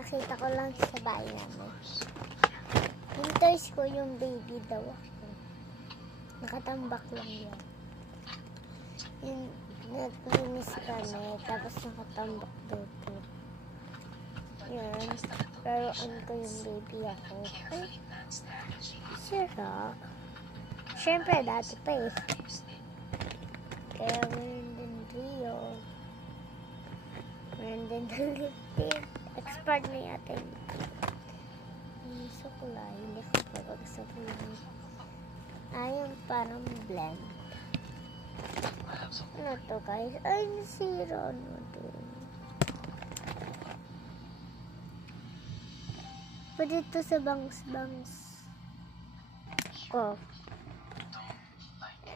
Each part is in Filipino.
Nakita ko lang sa bahay namin. Yung toys ko, yung baby daw ako. Nakatambak lang yan. Yung naglinis kami, tapos nakatambak dito. Yan. Laruan ko yung baby ako. Ay, sira. Siyempre, dati pa eh. Kaya meron din Rio. Meron din Lipid. Expert na yata yun. Gusto ko lang. Hindi ko pa gusto ko lang. Ayun, parang blend. Ano to guys? Ay, nasira na din. Pwede to sa bangs-bangs ko.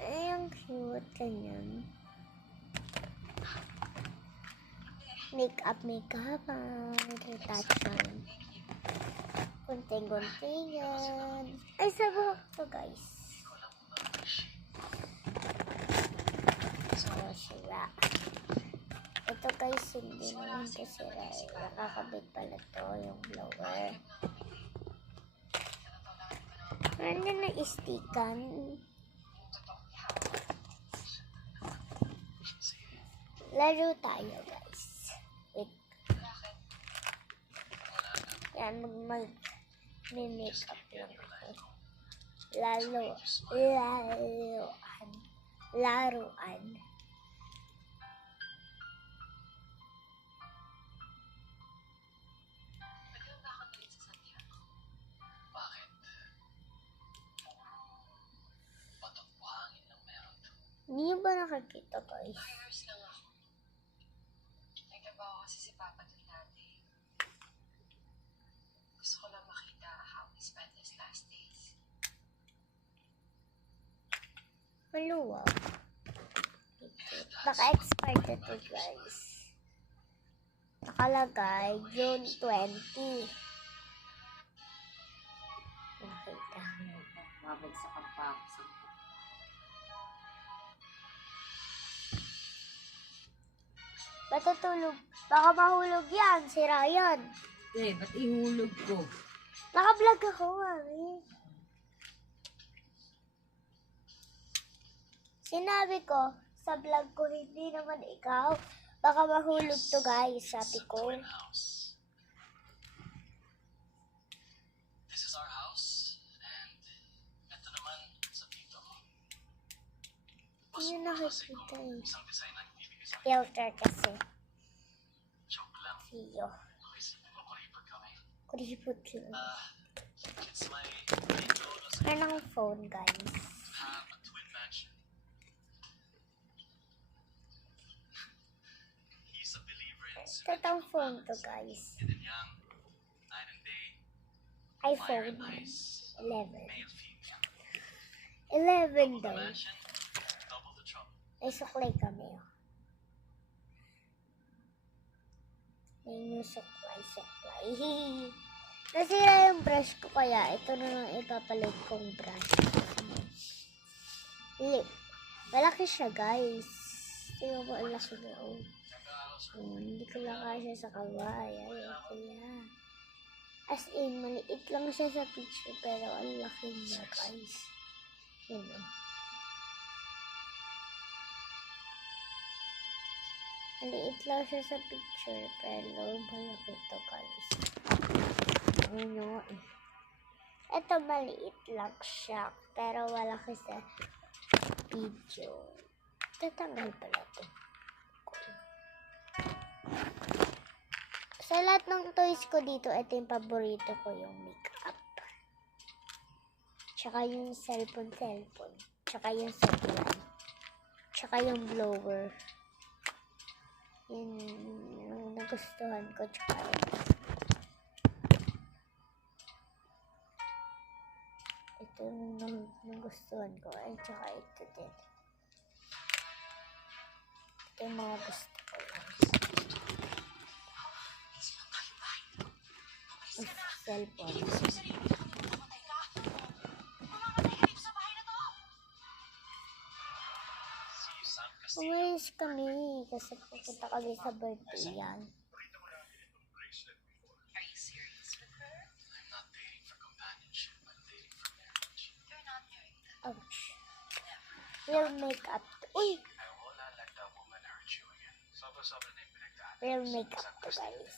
Ay, ang cute. Ganyan. Make-up. Retouchan. Gunting-guntingan. Ay, sa buhok to guys. Sira. Ito guys, hindi naman ito sira. Nakakabit pala to yung blower. Ano na istikan? Laro tayo guys. Wait. Yan, mag-make-up lang ako. Laruan. Hindi nyo ba nakakita guys? Nagtrabaho kasi si Papa doon dati. Gusto ko lang makita how he spent his last days. Maluwag. Naka-expire ito guys. Nakalagay June 20. Nakita. Mabagsakan pa ako sa Matutulog. Baka mahulog yan. Sira yan. ba't ihulog ko? Naka-vlog ako, mami. Sinabi ko, sa vlog ko, hindi naman ikaw. Baka mahulog to guys, sabi ko. This is our house, and ito naman sa tito ko. Hindi nyo nakikita eh. Isang design na ibibigay sa akin. Filter kasi. Joke lang. Siyo. Kasi makuripag kami. Kuripot yun. It's my main goal was to Meron akong phone guys. have a twin mansion. He's a believer in Tatang phone to guys. yin and yang, night and day, fire iPhone and ice, 11. male, female. 11 The daw. mansion, double the trouble. Ay, suklay kami. Oh. May yung suklay. Nasira yung brush ko kaya ito na lang ipapalit kong brush. Malaki siya guys. Tingnan mo, ang laki na. Oh. Hindi ko lang kasya sa kaway. Ayaw ko yan. As in, maliit lang siya sa picture pero ang laki niya guys. Yun o. Maliit lang siya sa picture pero malaki ito guys. Ano eh. Ito maliit lang siya pero malaki sa video. Tatanggal pala ito. Sa lahat ng toys ko dito, ito yung paborito ko, yung makeup. Tsaka yung cellphone. Tsaka yung supply. Tsaka yung blower. Yun yung nagustuhan ko. Tsaka ito yung nagustuhan ko. Ay, tsaka ito din. Ito yung mga gusto ko. Cellphone. Umalis kami kasi pupunta kami sa birthday yan. Real makeup. Uy! I will not let that woman hurt you again. Sobra-sobra na yung pinagdaan. Real makeup to, guys.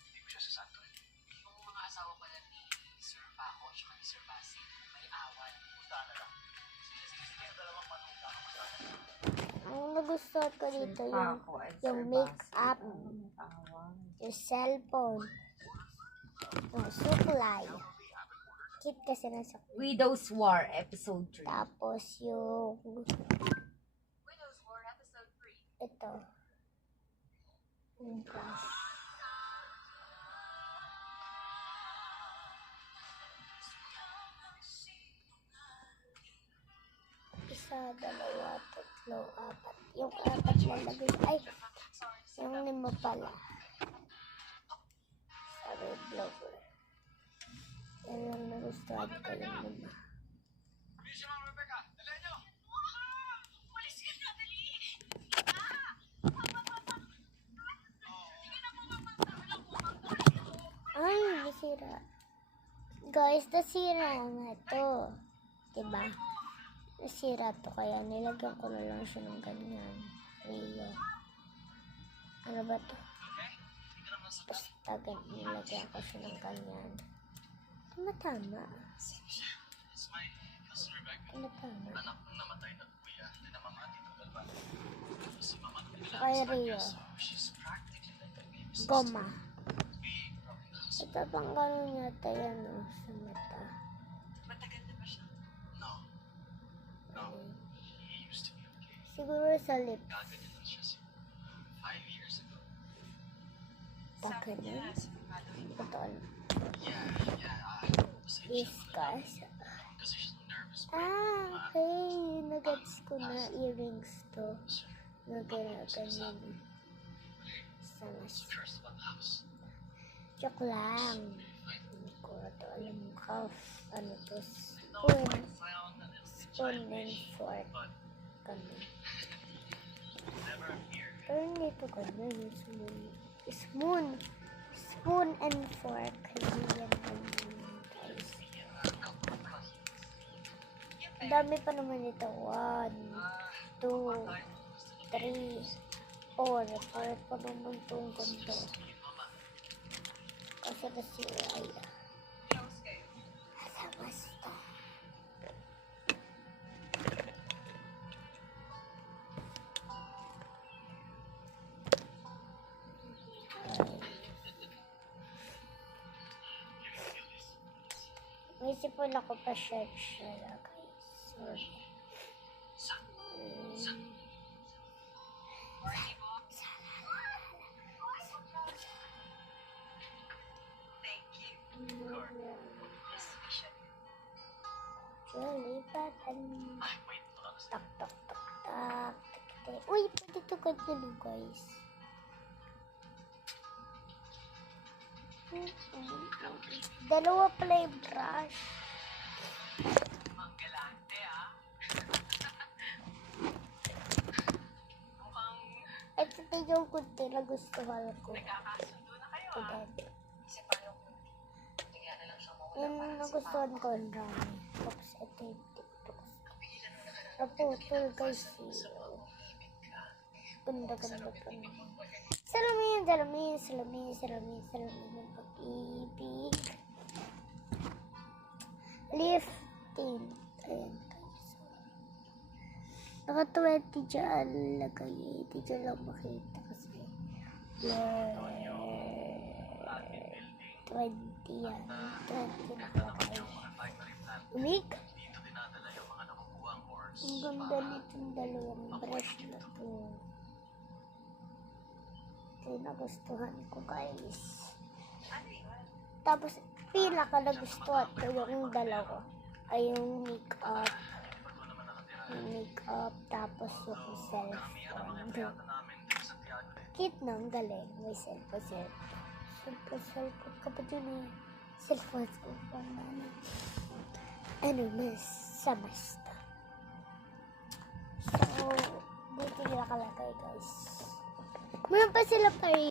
Hindi ko siya sasantuin. Yung mga asawa pala ni Sir Paco at ni Sir Basi, may awan. Pusta na lang. Sige, dalawang panuka. Ang nagustuhan ko dito yung makeup, yung cellphone, yung suklay. Kit kasi na suklay. Widow's War, Episode 3. Tapos yung Widows War Episode 3. ito. Yung brush. Isa, dalawa, tatlo, apat. Yung apat lalagay. Ay, yung lima pala. Sabi, blower. Yan lang nagustuhan ko yung lima. Bilis yung mga Rebecca. Dali nyo! Walis ka na, dali! Ay, nasira. Guys, nasira nga to. Diba? Nasira to, kaya nilagyan ko na lang siya ng ganyan. Rio. Ano ba to? Basta nilagyan ko siya ng ganyan. Tama-tama. It's my cousin Rebecca. Tama-tama. Anak ng namatay na kuya. Hindi na mama dito galba. Si mama nung Kay pinilabas sa Rio. kanya. So she's practically like a baby sister. Goma. We probably lost. Ito pang ganun yata yan, oh, sa mata. Matagal na ba siya? No. No. He used to be okay. Siguro sa lips. Gaganyan lang siya siguro 5 years ago. Tagal Sabi niya, na. sa Halloween. Putol. Yeah. Discuss. Kasi she's nervous. Okay. Nagets ko na earrings to. Na ganyan. Sana So curious about the house. joke lang. Hindi ko ito alam yung cuff. Ano to? Spoon. Spoon and fork. But Kami. never here. Pero nito ganyan yung spoon. Spoon. Spoon and fork. Hindi yan ganyan, guys. Dami pa naman ito. 1, 2, 3, 4. Para pa naman itong ganito. Kasi kasi ay Close kayo. basta. May sipon ako pa shirt siya, guys. Sorry. Thank you. Yes, Bishop. Julie Batan. Ay, wait. Baka kasi Tak, tak, tak, tak. Tak. Uy, pwede ito ganyan, guys. Dalawa pala yung brush. Ang galante, ah. Mukhang Ito na yung kunti na gustuhan ko. nagkakasundo na kayo, ah. Today. Kasi paano kung bigla na lang siyang mawala Yung para sa nagustuhan ko ang dami. Tapos ito yung TikTok. Pigilan mo na ka na. Naputol guys. Ganda, ganda, ganda. Salamin, salamin, salamin, salamin, salamin ng pag-ibig. Lifting. Ayan guys. Naka 20 dyan lagay. Hindi dyan lang makita kasi. Yeah. 20 yan. 20 nakalagay. Unig. dito dinadala yung mga nakukuhang horse. Ang ganda nitong dalawang brush na to. Ito yung nagustuhan ko guys. Ano yun? Tapos pinaka nagustuhan ko yung dalawa. Ay yung makeup. Yung makeup. Tapos yung cellphone. namin dito sa Tiago din. Kit na ang galing. May cellphone. Cellphone ka pa dun eh. Cellphone ko pa man. Ano mas sa basta. So, dito nakalagay guys. Meron pa sila pa rin